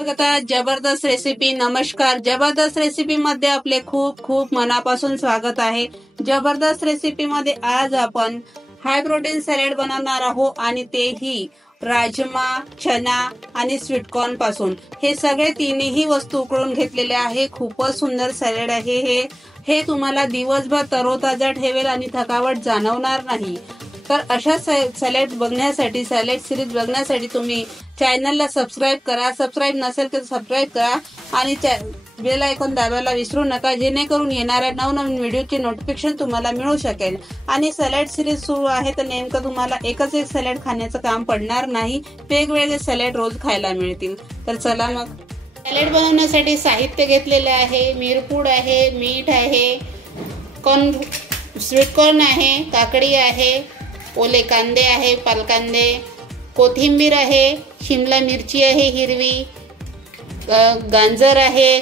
आता जबरदस्त रेसिपी. नमस्कार. जबरदस्त रेसिपी मध्ये आपले खूप खूप मनापासून स्वागत आहे. जबरदस्त रेसिपी मध्ये आज आपण हाय प्रोटीन सॅलड बनवणार आहोत आणि तेही राजमा, चना आणि स्वीटकॉर्न पासून. हे सगळे तिन्ही वस्तू उकळून घेतलेले आहे. खूपच सुंदर सॅलड आहे हे तुम्हाला दिवसभर तरोताजा ठेवेल आणि थकावट जाणवणार नाही. तर अशा सॅलड बघण्यासाठी, सॅलड सिरीज बघण्यासाठी तुम्ही चॅनलला सबस्क्राईब करा. सबस्क्राईब नसेल तर सबस्क्राईब करा आणि बेल आयकॉन दाबायला विसरू नका, जेणेकरून येणाऱ्या नवनवीन व्हिडिओचे नोटिफिकेशन तुम्हाला मिळू शकेल. आणि सॅलड सिरीज सुरू आहे तर नेमकं तुम्हाला एकच एक सॅलड खाण्याचं काम पडणार नाही, वेगवेगळे सॅलड रोज खायला मिळतील. तर चला मग. सॅलड बनवण्यासाठी साहित्य घेतलेले आहे. मिरपूड आहे, मीठ आहे, स्वीटकॉर्न आहे, काकडी आहे, ओले कांदे आहे, पालकांदे, कोथिंबीर आहे, शिमला मिरची आहे हिरवी, गाजर आहे,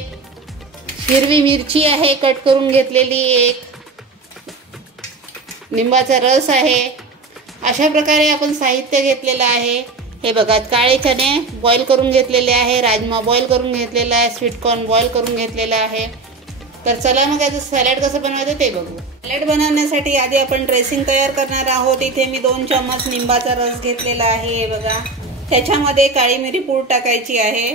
हिरवी मिरची आहे कट करून घेतलेली, एक लिंबाचा रस आहे. अशा प्रकारे आपण साहित्य घेतलेलं आहे. हे बघा, काळे चणे बॉईल करून घेतलेले आहे, राजमा बॉईल करून घेतलेला आहे, स्वीटकॉर्न बॉईल करून घेतलेला आहे. तर चला मग याचं सॅलड कसं बनवायचं ते बघू. सॅलड बनवण्यासाठी आधी आपण ड्रेसिंग तयार करणार आहोत. इथे मी 2 चम्मच लिंबाचा रस घेतलेला आहे. हे बघा, त्याच्यामध्ये काळी मिरी पूड टाकायची आहे,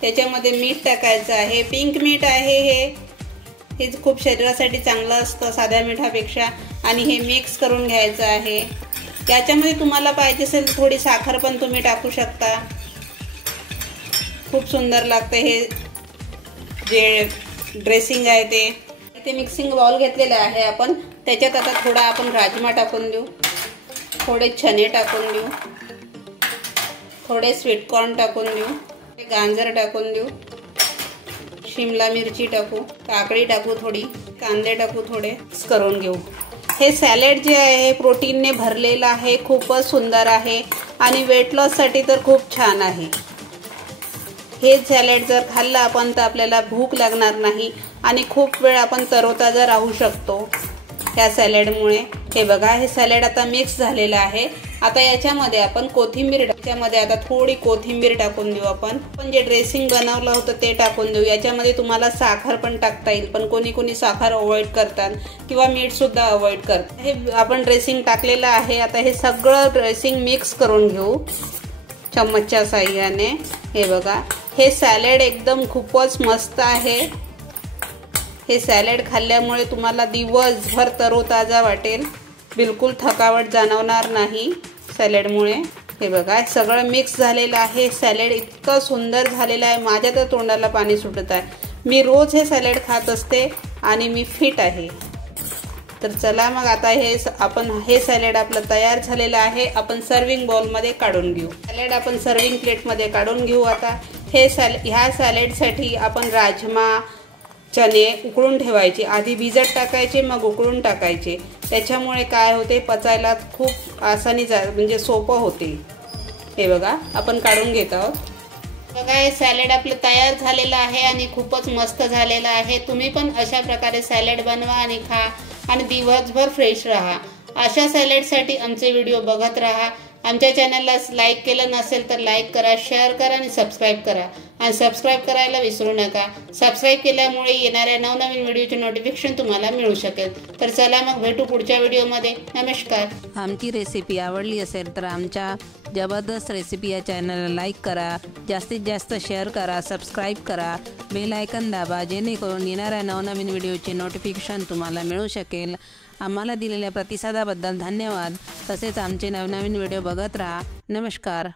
त्याच्यामध्ये मीठ टाकायचं आहे, पिंक मीठ आहे. हे खूप शरीरासाठी चांगलं असतं साध्या मिठापेक्षा. आणि हे मिक्स करून घ्यायचं आहे. याच्यामध्ये तुम्हाला पाहिजे असेल थोडी साखर पण तुम्ही टाकू शकता. खूप सुंदर लागते हे जे ड्रेसिंग आहे ते. इथे मिक्सिंग बाउल घेतलेला आहे आपण. त्याच्यात आता थोडा आपण राजमा टाकून देऊ, थोडे चणे टाकून देऊ, थोडे स्वीटकॉर्न टाकून देऊ, गाजर टाकून देऊ, शिमला मिरची टाकू, काकडी टाकू, थोडी कांदे टाकू, थोडे मिक्स करून घेऊ. हे सॅलड जे आहे प्रोटीनने भरलेलं आहे, खूपच सुंदर आहे आणि वेट लॉससाठी तर खूप छान आहे. हे सॅलड जर खाल्लं आपण तर आपल्याला भूक लागणार नाही आणि खूप वेळ आपण तरोताजा राहू शकतो ह्या सॅलडमुळे. हे बघा, हे सॅलड आता मिक्स झालेलं आहे. आता याच्यामध्ये आपण याच्यामध्ये आता थोडी कोथिंबीर टाकून देऊ. आपण जे ड्रेसिंग बनवलं होतं ते टाकून देऊ. याच्यामध्ये तुम्हाला साखर पण टाकता येईल, पण कोणी साखर अवॉइड करतात किंवा मीठ सुद्धा अवॉइड करतात. हे आपण ड्रेसिंग टाकलेलं आहे. आता हे सगळं ड्रेसिंग मिक्स करून घेऊ चम्मचच्या साहाय्याने. हे बघा, हे सॅलड एकदम खूपच मस्त आहे. हे सॅलड खाल्ल्यामुळे तुम्हाला दिवसभर तरोताजा वाटेल, बिलकुल थकावट जाणवणार नाही सॅलडमुळे. हे बघा, सगळं मिक्स झालेलं आहे. सॅलड इतकं सुंदर झालेलं आहे, माझ्या तर तोंडाला पाणी सुटत आहे. मी रोज हे सॅलड खात असते आणि मी फिट आहे. तर चला मग, आता हे सॅलड आपलं तयार झालेलं आहे. आपण सर्विंग बाउलमध्ये काढून घेऊ. सॅलड आपण सर्विंग प्लेटमध्ये काढून घेऊ. आता ह्या सॅलडसाठी आपण राजमा, चणे उकळून ठेवायचे. आधी भिजत टाकायचे, मग उकळून टाकायचे. त्याच्यामुळे काय होते, पचायला खूप आसानी म्हणजे सोपं होते. हे बघा, आपण काढून घेत आहोत. बघा, हे सॅलड आपलं तयार झालेलं आहे आणि खूपच मस्त झालेलं आहे. तुम्ही पण अशा प्रकारे सॅलड बनवा आणि खा आणि दिवसभर फ्रेश राहा. अशा सॅलडसाठी आमचे व्हिडिओ बघत राहा. आमच्या चॅनलला लाईक केलं नसेल तर लाईक करा, शेअर करा आणि सबस्क्राईब करा. आणि सबस्क्राईब करायला विसरू नका. सबस्क्राईब केल्यामुळे येणाऱ्या नवनवीन व्हिडिओचे नोटिफिकेशन तुम्हाला मिळू शकेल. तर चला मग, भेटू पुढच्या व्हिडिओमध्ये. नमस्कार. आमची रेसिपी आवडली असेल तर आमच्या जबरदस्त रेसिपी या चॅनलला लाईक करा, जास्तीत जास्त शेअर करा, सबस्क्राईब करा, बेल आयकॉन दाबा, जेणेकरून येणाऱ्या नवनवीन व्हिडिओचे नोटिफिकेशन तुम्हाला मिळू शकेल. आम्हाला दिलेल्या प्रतिसादाबद्दल धन्यवाद. तसेच आमचे नवनवीन व्हिडिओ बघत राहा. नमस्कार.